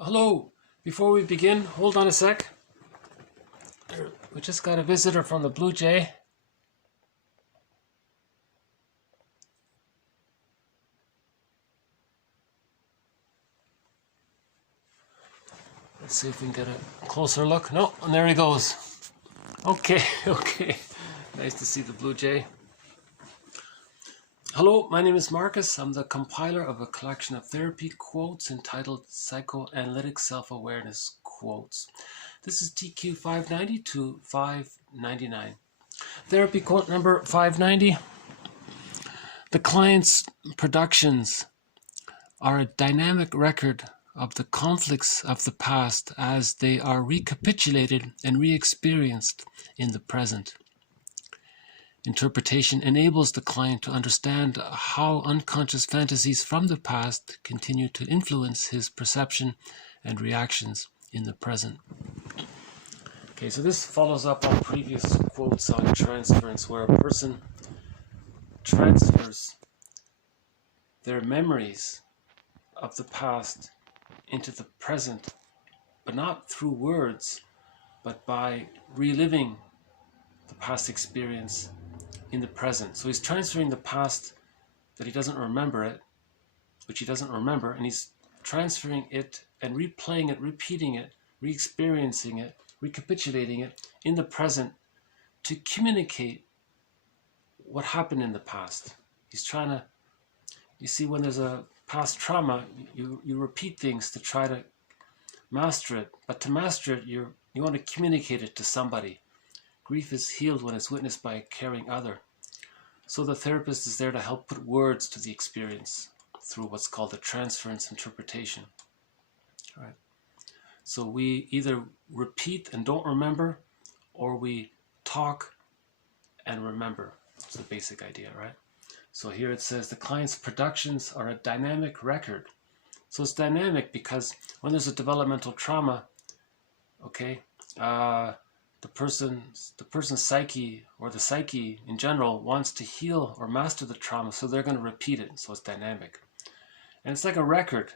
Hello, before we begin, hold on a sec. We just got a visitor from the Blue Jay. Let's see if we can get a closer look. No, and there he goes. Okay. Nice to see the Blue Jay. Hello, my name is Marcus. I'm the compiler of a collection of therapy quotes entitled Psychoanalytic Self-Awareness Quotes. This is TQ 590 to 599. Therapy quote number 590. The client's productions are a dynamic record of the conflicts of the past as they are recapitulated and re-experienced in the present. Interpretation enables the client to understand how unconscious fantasies from the past continue to influence his perception and reactions in the present. Okay, so this follows up on previous quotes on transference, where a person transfers their memories of the past into the present, but not through words, but by reliving the past experience in the present. So he's transferring the past that he doesn't remember it, which he doesn't remember, and he's transferring it and replaying it, repeating it, re-experiencing it, recapitulating it in the present to communicate what happened in the past. He's trying to, you see, when there's a past trauma, you repeat things to try to master it, but to master it, you want to communicate it to somebody. Grief is healed when it's witnessed by a caring other. So the therapist is there to help put words to the experience through what's called the transference interpretation. All right. So we either repeat and don't remember, or we talk and remember. That's the basic idea, right? So here it says the client's productions are a dynamic record. So it's dynamic because when there's a developmental trauma, okay, the person's psyche, or the psyche in general, wants to heal or master the trauma, so they're going to repeat it. So it's dynamic. And it's like a record.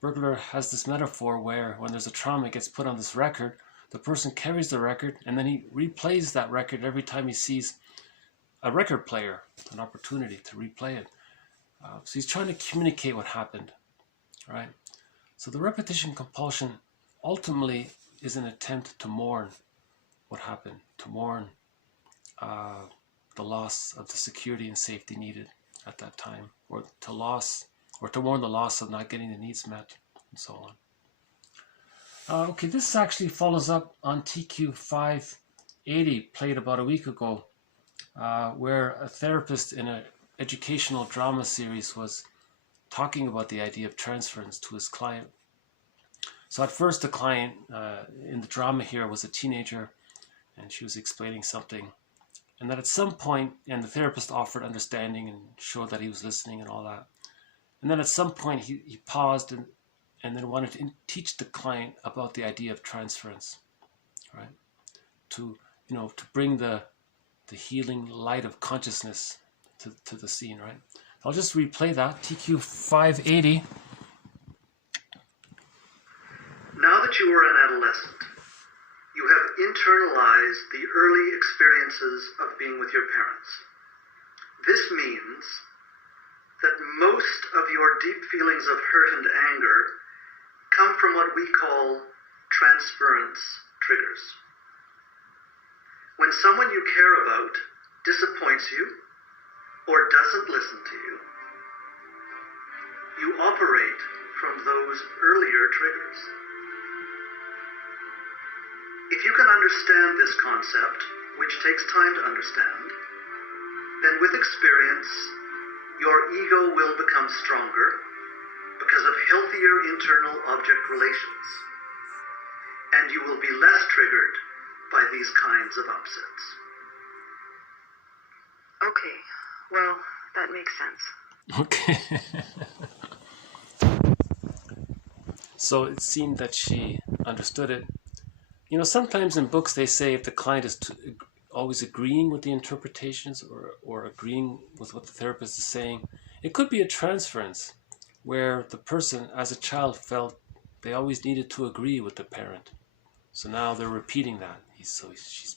Bergler has this metaphor where when there's a trauma, it gets put on this record, the person carries the record, and then he replays that record every time he sees a record player, an opportunity to replay it. So he's trying to communicate what happened, right? So the repetition compulsion ultimately is an attempt to mourn what happened, to mourn the loss of the security and safety needed at that time, or to mourn the loss of not getting the needs met, and so on. Okay, this actually follows up on TQ 580, played about a week ago, where a therapist in an educational drama series was talking about the idea of transference to his client. So at first the client in the drama here was a teenager, and she was explaining something, and that at some point, and the therapist offered understanding and showed that he was listening and all that, and then at some point he paused and then wanted to teach the client about the idea of transference, right? To bring the healing light of consciousness to the scene, right? I'll just replay that, TQ 580. Now that you are an adolescent, you have internalized the early experiences of being with your parents. This means that most of your deep feelings of hurt and anger come from what we call transference triggers. When someone you care about disappoints you or doesn't listen to you, you operate from those earlier triggers. If you can understand this concept, which takes time to understand, then with experience, your ego will become stronger because of healthier internal object relations, and you will be less triggered by these kinds of upsets. Okay, well, that makes sense. Okay. So it seemed that she understood it. You know, sometimes in books they say if the client is always agreeing with the interpretations or agreeing with what the therapist is saying, it could be a transference where the person as a child felt they always needed to agree with the parent. So now they're repeating that. She's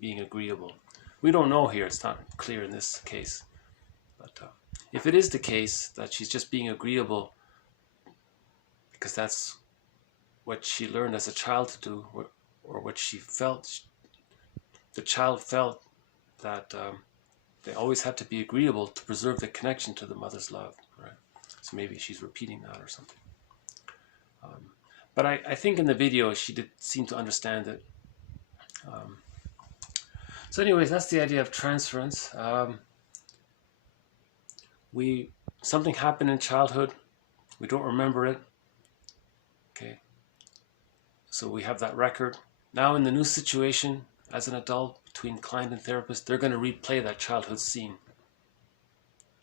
being agreeable. We don't know here. It's not clear in this case. But if it is the case that she's just being agreeable because that's what she learned as a child to do, or what she felt, the child felt that they always had to be agreeable to preserve the connection to the mother's love, right? So maybe she's repeating that or something. But I think in the video she did seem to understand it. So anyways, that's the idea of transference. Something happened in childhood, we don't remember it, okay? So we have that record. Now in the new situation, as an adult, between client and therapist, they're going to replay that childhood scene.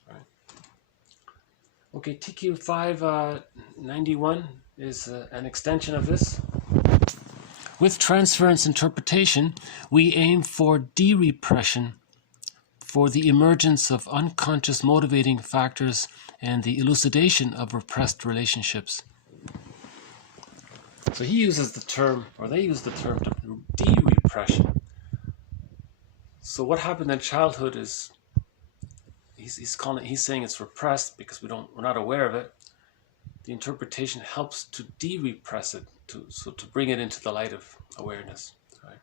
Right? Okay, TQ 591 is an extension of this. With transference interpretation, we aim for derepression, for the emergence of unconscious motivating factors and the elucidation of repressed relationships. So he uses the term, or they use the term, derepression. So what happened in childhood is, he's saying it's repressed because we're not aware of it. The interpretation helps to de-repress it, to bring it into the light of awareness. Right?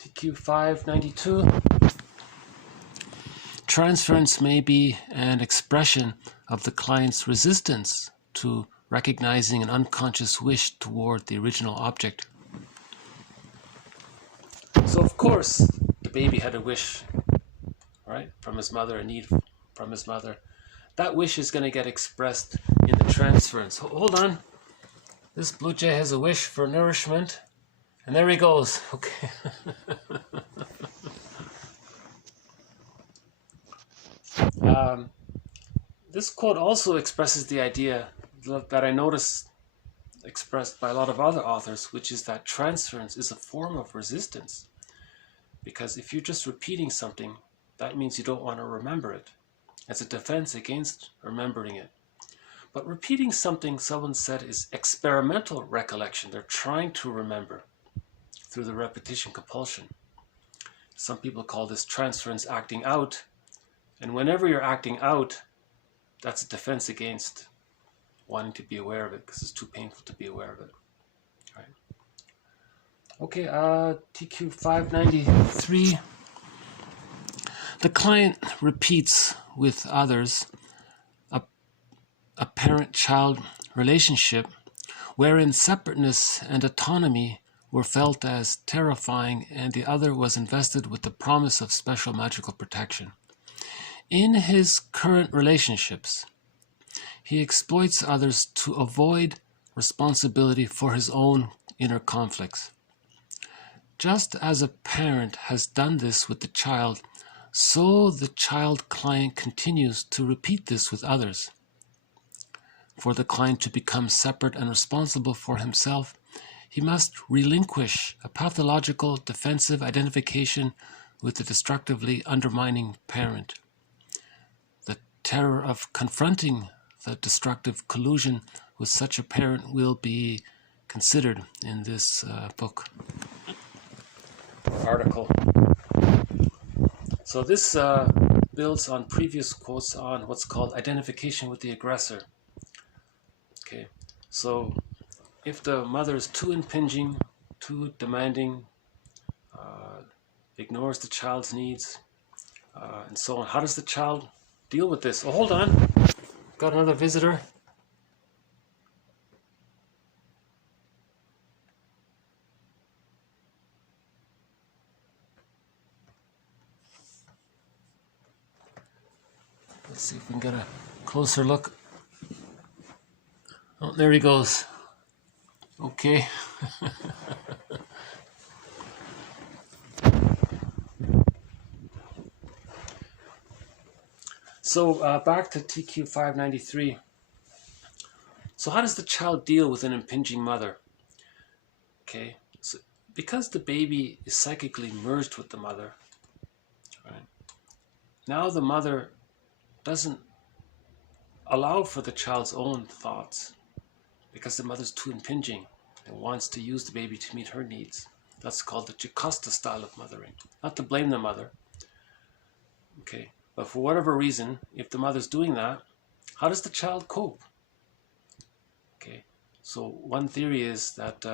TQ 592. Transference may be an expression of the client's resistance to recognizing an unconscious wish toward the original object. So of course, the baby had a wish, right, from his mother, a need from his mother. That wish is going to get expressed in the transference. Hold on. This blue jay has a wish for nourishment. And there he goes. Okay. This quote also expresses the idea that I notice expressed by a lot of other authors, which is that transference is a form of resistance. Because if you're just repeating something, that means you don't want to remember it. It's a defense against remembering it. But repeating something someone said is experimental recollection. They're trying to remember through the repetition compulsion. Some people call this transference acting out. And whenever you're acting out, that's a defense against wanting to be aware of it because it's too painful to be aware of it. Right. Okay, TQ 593. The client repeats with others a parent-child relationship wherein separateness and autonomy were felt as terrifying and the other was invested with the promise of special magical protection. In his current relationships, he exploits others to avoid responsibility for his own inner conflicts. Just as a parent has done this with the child, so the child client continues to repeat this with others. For the client to become separate and responsible for himself, he must relinquish a pathological defensive identification with the destructively undermining parent. The terror of confronting the destructive collusion with such a parent will be considered in this book. Article. So this builds on previous quotes on what's called identification with the aggressor. Okay, so if the mother is too impinging, too demanding, ignores the child's needs, and so on, how does the child deal with this? Oh, hold on. Got another visitor. Let's see if we can get a closer look. Oh, there he goes. Okay. So back to TQ 593. So how does the child deal with an impinging mother? Okay, so because the baby is psychically merged with the mother, right? Now the mother doesn't allow for the child's own thoughts. because the mother's too impinging and wants to use the baby to meet her needs. That's called the Jocasta style of mothering. Not to blame the mother, okay? But for whatever reason, if the mother's doing that, how does the child cope? Okay, so one theory is that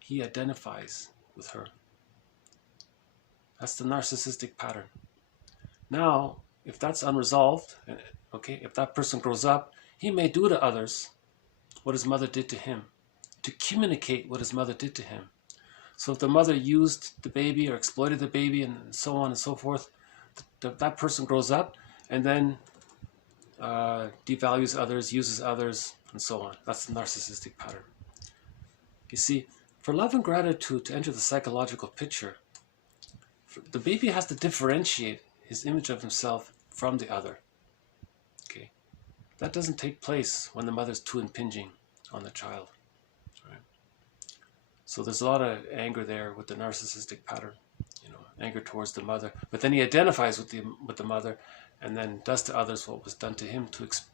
he identifies with her. That's the narcissistic pattern. Now, if that's unresolved, okay, if that person grows up, he may do to others what his mother did to him, to communicate what his mother did to him. So if the mother used the baby or exploited the baby and so on and so forth, that person grows up and then devalues others, uses others, and so on. That's the narcissistic pattern. You see, for love and gratitude to enter the psychological picture, the baby has to differentiate his image of himself from the other. Okay, that doesn't take place when the mother's too impinging on the child. Right? So there's a lot of anger there with the narcissistic pattern, anger towards the mother. But then he identifies with the mother, and then does to others what was done to him,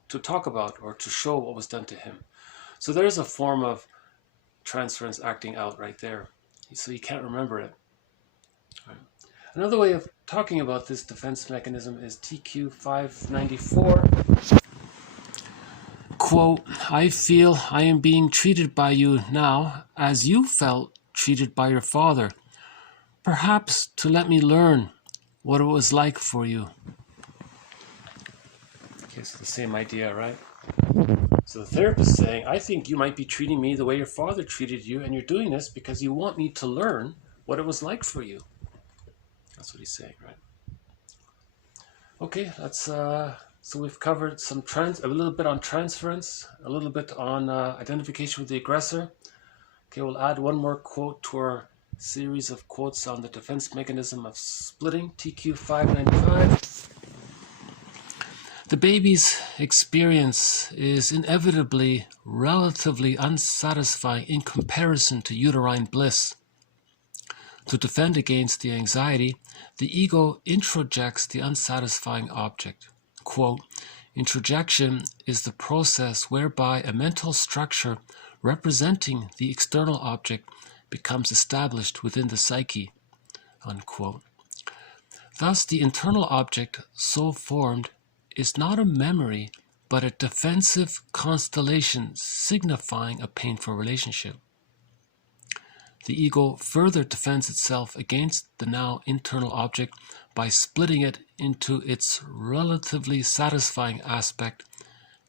to talk about or to show what was done to him. So there's a form of transference acting out right there. So you can't remember it. Right. Another way of talking about this defense mechanism is TQ 594. Quote, I feel I am being treated by you now as you felt treated by your father, perhaps to let me learn what it was like for you. Okay, so the same idea, right? So the therapist is saying, I think you might be treating me the way your father treated you, and you're doing this because you want me to learn what it was like for you. That's what he's saying, right? Okay, that's so we've covered a little bit on transference, a little bit on identification with the aggressor. Okay, we'll add one more quote to our series of quotes on the defense mechanism of splitting, TQ 595. The baby's experience is inevitably relatively unsatisfying in comparison to uterine bliss. To defend against the anxiety, the ego introjects the unsatisfying object. Quote, introjection is the process whereby a mental structure representing the external object becomes established within the psyche. Unquote. Thus, the internal object so formed is not a memory, but a defensive constellation signifying a painful relationship. The ego further defends itself against the now internal object by splitting it into its relatively satisfying aspect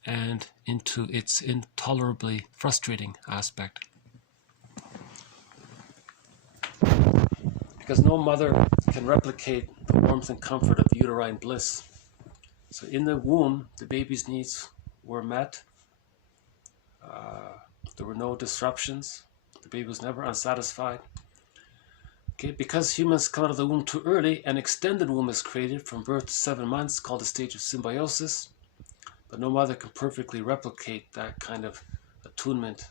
and into its intolerably frustrating aspect. Because no mother can replicate the warmth and comfort of uterine bliss. So in the womb, the baby's needs were met. There were no disruptions. The baby was never unsatisfied. Okay, because humans come out of the womb too early, an extended womb is created from birth to 7 months called the stage of symbiosis. But no mother can perfectly replicate that kind of attunement.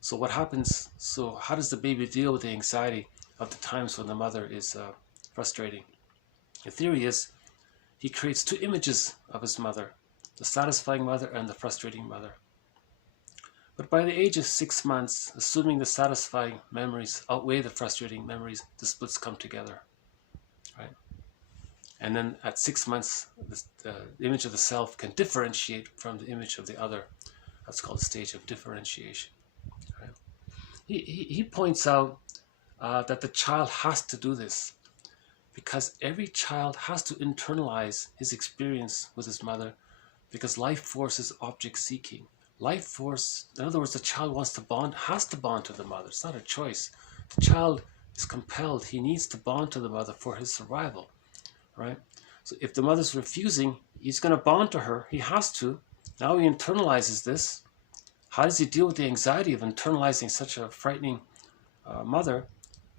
So what happens? So how does the baby deal with the anxiety of the times when the mother is frustrating? The theory is he creates two images of his mother, the satisfying mother and the frustrating mother. But by the age of 6 months, assuming the satisfying memories outweigh the frustrating memories, the splits come together, right? And then at 6 months, the image of the self can differentiate from the image of the other. That's called the stage of differentiation. Right? He points out that the child has to do this because every child has to internalize his experience with his mother because life force is object seeking. Life force, in other words, the child wants to bond, has to bond to the mother. It's not a choice. The child is compelled. He needs to bond to the mother for his survival, right? So if the mother's refusing, he's going to bond to her. He has to. Now he internalizes this. How does he deal with the anxiety of internalizing such a frightening mother?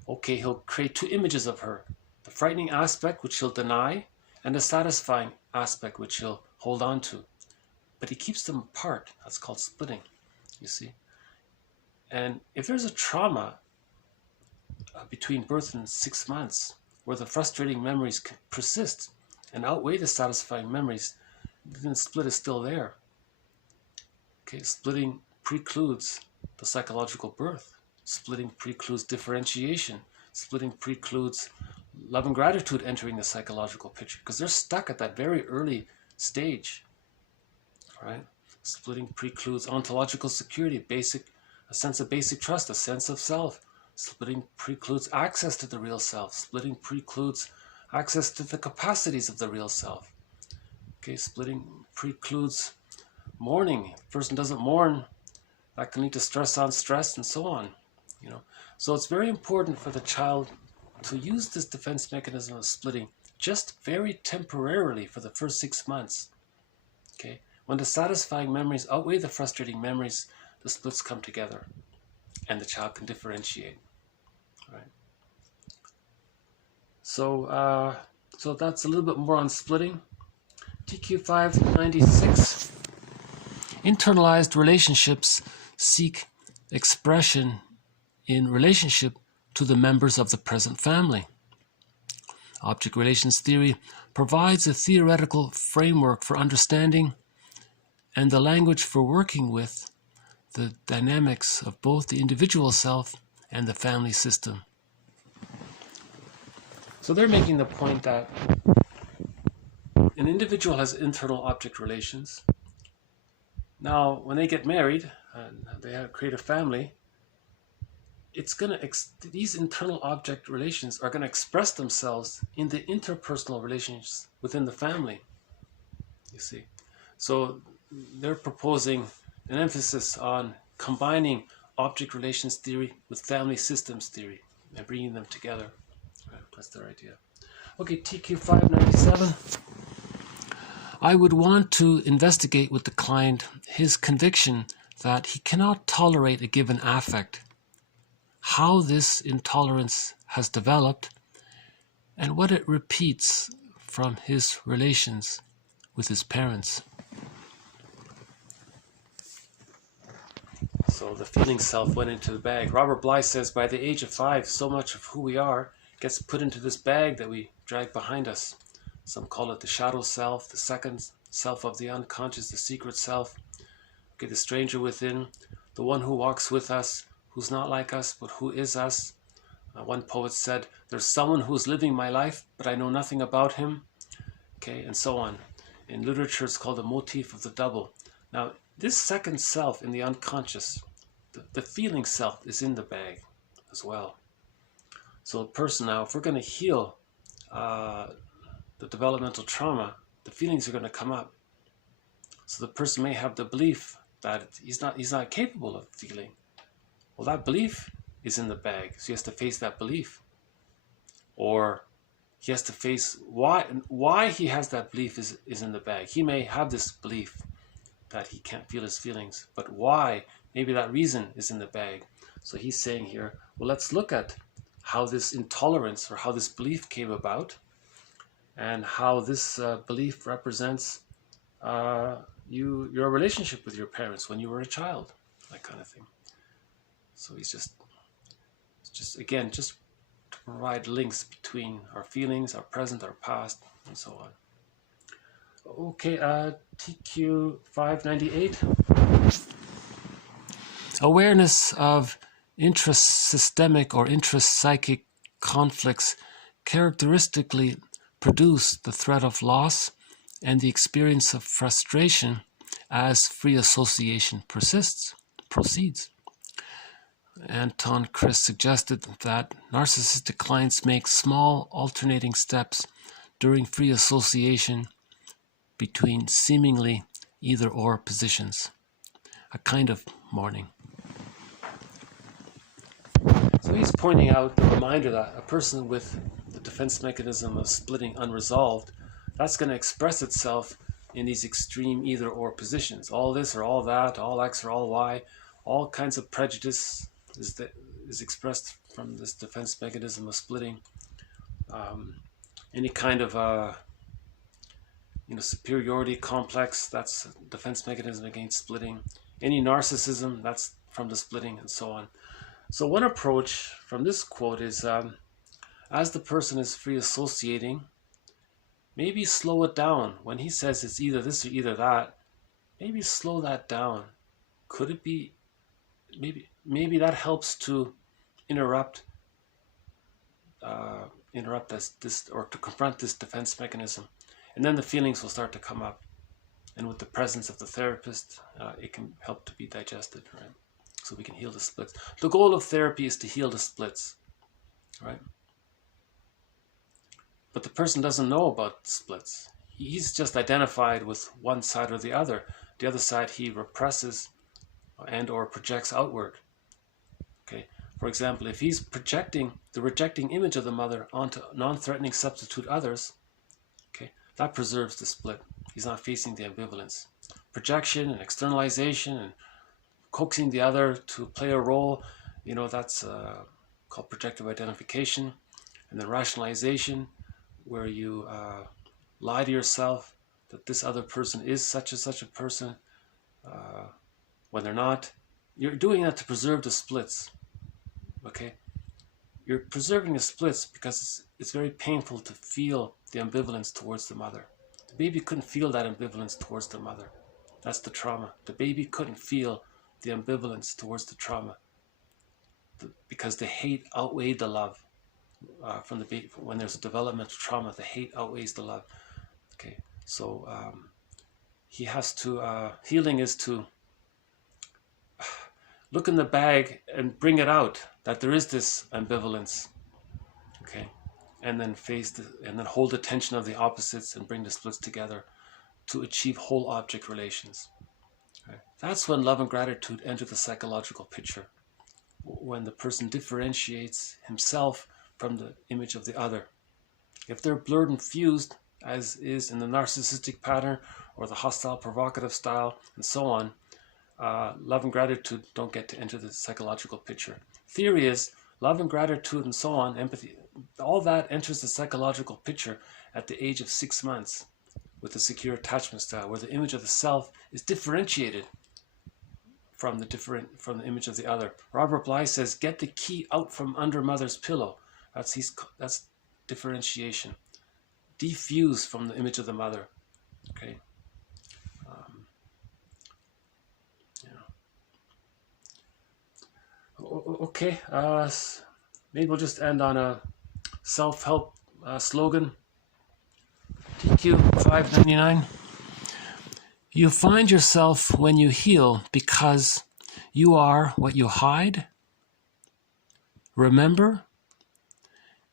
Okay, he'll create two images of her. The frightening aspect, which he'll deny, and the satisfying aspect, which he'll hold on to. But he keeps them apart. That's called splitting, you see. And if there's a trauma between birth and 6 months, where the frustrating memories can persist and outweigh the satisfying memories, then the split is still there. Okay, splitting precludes the psychological birth. Splitting precludes differentiation. Splitting precludes love and gratitude entering the psychological picture because they're stuck at that very early stage, right? Splitting precludes ontological security, a sense of basic trust, a sense of self. Splitting precludes access to the real self. Splitting precludes access to the capacities of the real self. Okay, splitting precludes mourning. If a person doesn't mourn, that can lead to stress on stress and so on. So it's very important for the child to use this defense mechanism of splitting just very temporarily for the first 6 months. Okay, when the satisfying memories outweigh the frustrating memories, the splits come together and the child can differentiate. Right. So that's a little bit more on splitting. TQ 596. Internalized relationships seek expression in relationship to the members of the present family. Object relations theory provides a theoretical framework for understanding and the language for working with the dynamics of both the individual self and the family system. So they're making the point that an individual has internal object relations. Now, when they get married and they create a family, these internal object relations are going to express themselves in the interpersonal relations within the family. You see, so they're proposing an emphasis on combining object relations theory with family systems theory and bringing them together. Right, that's their idea. Okay, TQ 597. I would want to investigate with the client his conviction that he cannot tolerate a given affect, how this intolerance has developed, and what it repeats from his relations with his parents. So the feeling self went into the bag. Robert Bly says, by the age of 5, so much of who we are gets put into this bag that we drag behind us. Some call it the shadow self, the second self of the unconscious, the secret self. Okay, the stranger within, the one who walks with us, who's not like us, but who is us. One poet said, there's someone who's living my life, but I know nothing about him. Okay, and so on. In literature, it's called the motif of the double. Now, this second self in the unconscious, the feeling self is in the bag as well. So a person now, if we're going to heal the developmental trauma, the feelings are going to come up. So the person may have the belief that he's not capable of feeling. Well, that belief is in the bag, so he has to face that belief. Or he has to face why he has that belief is in the bag. He may have this belief that he can't feel his feelings, but why? Maybe that reason is in the bag. So he's saying here, well, let's look at how this intolerance or how this belief came about and how this belief represents your relationship with your parents when you were a child, that kind of thing. So he's just to provide links between our feelings, our present, our past, and so on. Okay, TQ 598. Awareness of intrasystemic or intrapsychic conflicts characteristically produce the threat of loss and the experience of frustration as free association proceeds. Anton Chris suggested that narcissistic clients make small alternating steps during free association between seemingly either-or positions, a kind of mourning. So he's pointing out the reminder that a person with the defense mechanism of splitting unresolved, that's going to express itself in these extreme either-or positions. All this or all that, all X or all Y, all kinds of prejudice is expressed from this defense mechanism of splitting. Any kind of superiority complex, that's a defense mechanism against splitting. Any narcissism, that's from the splitting, and so on. So one approach from this quote is, as the person is free associating, maybe slow it down. When he says it's either this or either that, maybe slow that down Could it be maybe that helps to interrupt this or to confront this defense mechanism, and then the feelings will start to come up, and with the presence of the therapist, it can help to be digested, right? So we can heal the splits. The goal of therapy is to heal the splits, right? But the person doesn't know about splits. He's just identified with one side or the other. The other side he represses and or projects outward. Okay. For example, if he's projecting the rejecting image of the mother onto non-threatening substitute others, okay, that preserves the split. He's not facing the ambivalence. Projection and externalization and coaxing the other to play a role, that's called projective identification. And then rationalization, where you lie to yourself that this other person is such and such a person when they're not. You're doing that to preserve the splits. Okay, you're preserving the splits because it's very painful to feel the ambivalence towards the mother. The baby couldn't feel that ambivalence towards the mother. That's the trauma. The baby couldn't feel the ambivalence towards the trauma because the hate outweighed the love. From the baby, when there's a developmental trauma, the hate outweighs the love. Okay, so he has to. Healing is to look in the bag and bring it out that there is this ambivalence. Okay, and then and then hold the tension of the opposites and bring the splits together to achieve whole object relations. Okay. That's when love and gratitude enter the psychological picture. When the person differentiates himself from the image of the other. If they're blurred and fused, as is in the narcissistic pattern or the hostile provocative style and so on, love and gratitude don't get to enter the psychological picture. Theory is love and gratitude and so on, empathy, all that enters the psychological picture at the age of 6 months with the secure attachment style, where the image of the self is differentiated from the image of the other. Robert Bly says, "Get the key out from under mother's pillow." That's differentiation. Defuse from the image of the mother. Okay. Okay. Maybe we'll just end on a self-help slogan. TQ 599. You find yourself when you heal because you are what you hide, remember,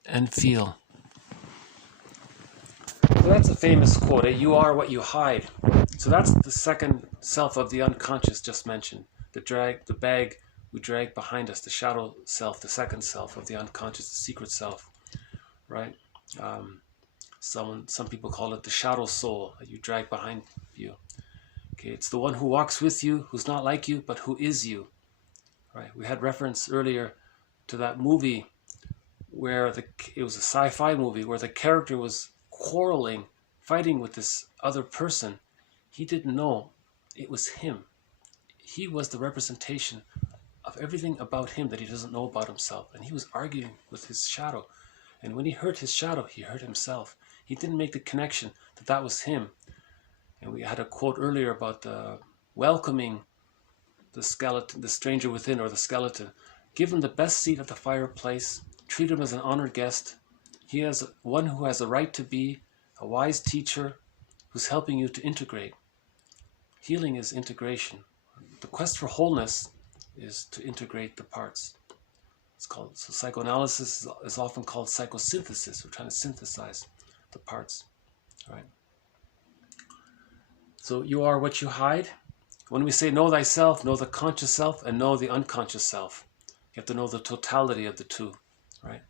and feel. So that's a famous quote. You are what you hide. So that's the second self of the unconscious just mentioned. The bag we drag behind us, the shadow self, the second self of the unconscious, the secret self, right? Some people call it the shadow soul that you drag behind you. Okay, it's the one who walks with you, who's not like you, but who is you. Right? We had reference earlier to that movie where it was a sci-fi movie where the character was quarreling, fighting with this other person. He didn't know it was him. He was the representation of everything about him that he doesn't know about himself. And he was arguing with his shadow. And when he hurt his shadow, he hurt himself. He didn't make the connection that that was him. And we had a quote earlier about welcoming the skeleton, the stranger within, or the skeleton. Give him the best seat at the fireplace. Treat him as an honored guest. He has one who has a right to be a wise teacher who's helping you to integrate. Healing is integration. The quest for wholeness is to integrate the parts. So psychoanalysis is often called psychosynthesis. We're trying to synthesize the parts, right? So you are what you hide. When we say know thyself, know the conscious self and know the unconscious self. You have to know the totality of the two, right?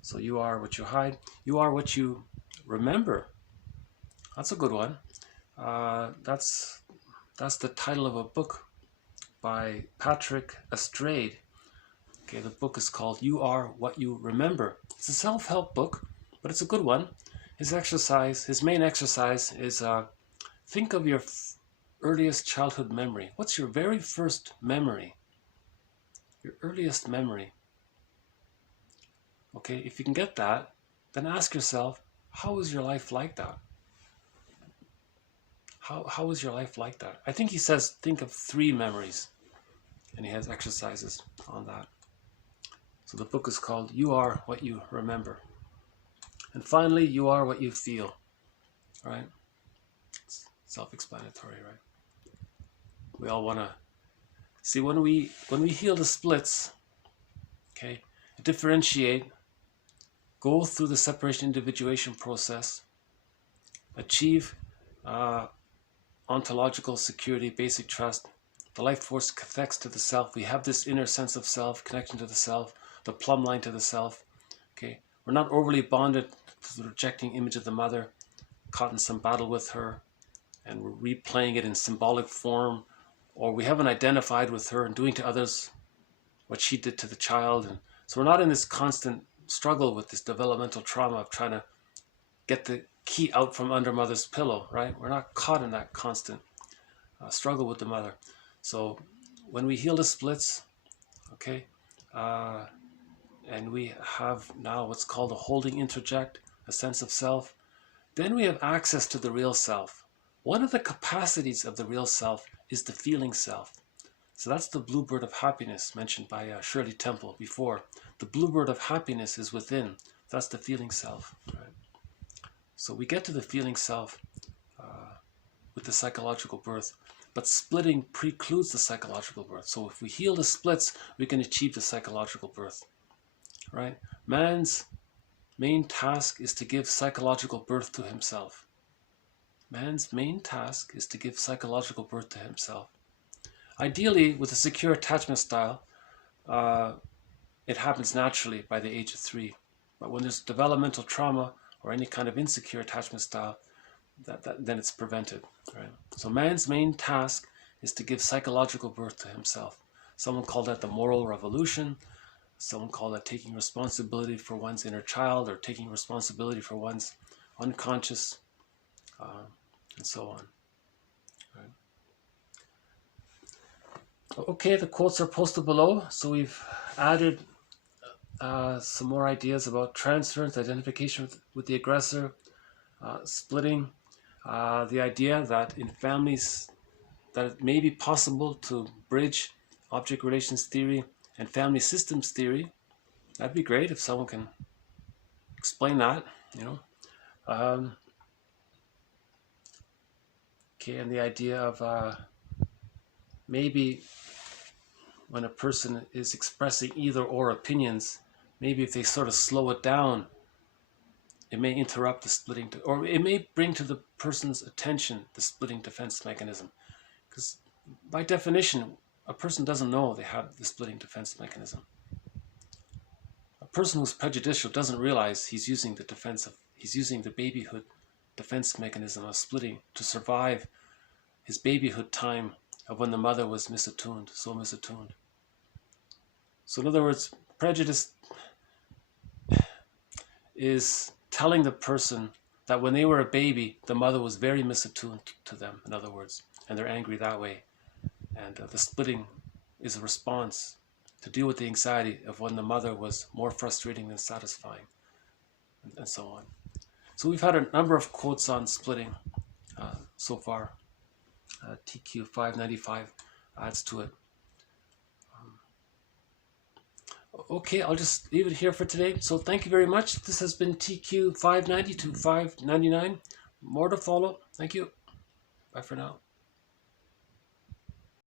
So you are what you hide. You are what you remember. That's a good one. That's the title of a book by Patrick Estrade. Okay, the book is called You Are What You Remember. It's a self-help book, but it's a good one. His main exercise is think of your earliest childhood memory. What's your very first memory? Your earliest memory. Okay, if you can get that, then ask yourself, how was your life like that? How is your life like that? I think he says, think of 3 memories, and he has exercises on that. So the book is called You Are What You Remember. And finally, you are what you feel, right? It's self-explanatory, right? We all want to see when we heal the splits, okay, differentiate, go through the separation individuation process, achieve ontological security, basic trust. The life force connects to the self. We have this inner sense of self, connection to the self, the plumb line to the self. Okay, we're not overly bonded to the rejecting image of the mother, caught in some battle with her, and we're replaying it in symbolic form, or we haven't identified with her and doing to others what she did to the child. And so we're not in this constant struggle with this developmental trauma of trying to get the key out from under mother's pillow, right? We're not caught in that constant struggle with the mother. So when we heal the splits, okay, and we have now what's called a holding interject, a sense of self, then we have access to the real self. One of the capacities of the real self is the feeling self. So that's the bluebird of happiness mentioned by Shirley Temple before. The bluebird of happiness is within. That's the feeling self, right? So we get to the feeling self with the psychological birth, but splitting precludes the psychological birth. So if we heal the splits, we can achieve the psychological birth, right? Man's main task is to give psychological birth to himself. Man's main task is to give psychological birth to himself. Ideally, with a secure attachment style, it happens naturally by the age of 3. But when there's developmental trauma or any kind of insecure attachment style, then it's prevented, right? So man's main task is to give psychological birth to himself. Someone called that the moral revolution. Someone called that taking responsibility for one's inner child, or taking responsibility for one's unconscious, and so on. Right. Okay, the quotes are posted below. So we've added some more ideas about transference, identification with the aggressor, splitting, the idea that in families that it may be possible to bridge object relations theory and family systems theory. That'd be great if someone can explain that, you know. Okay, and the idea of maybe when a person is expressing either or opinions, maybe if they sort of slow it down, it may interrupt the splitting, or it may bring to the person's attention the splitting defense mechanism. Because by definition, a person doesn't know they have the splitting defense mechanism. A person who's prejudicial doesn't realize he's using the babyhood defense mechanism of splitting to survive his babyhood time of when the mother was misattuned, so misattuned. So in other words, prejudice is telling the person that when they were a baby, the mother was very misattuned to them, in other words, and they're angry that way. And the splitting is a response to deal with the anxiety of when the mother was more frustrating than satisfying, and so on. So we've had a number of quotes on splitting so far. TQ 595 adds to it. Okay, I'll just leave it here for today. So thank you very much. This has been TQ 590 to 599. More to follow. Thank you. Bye for now.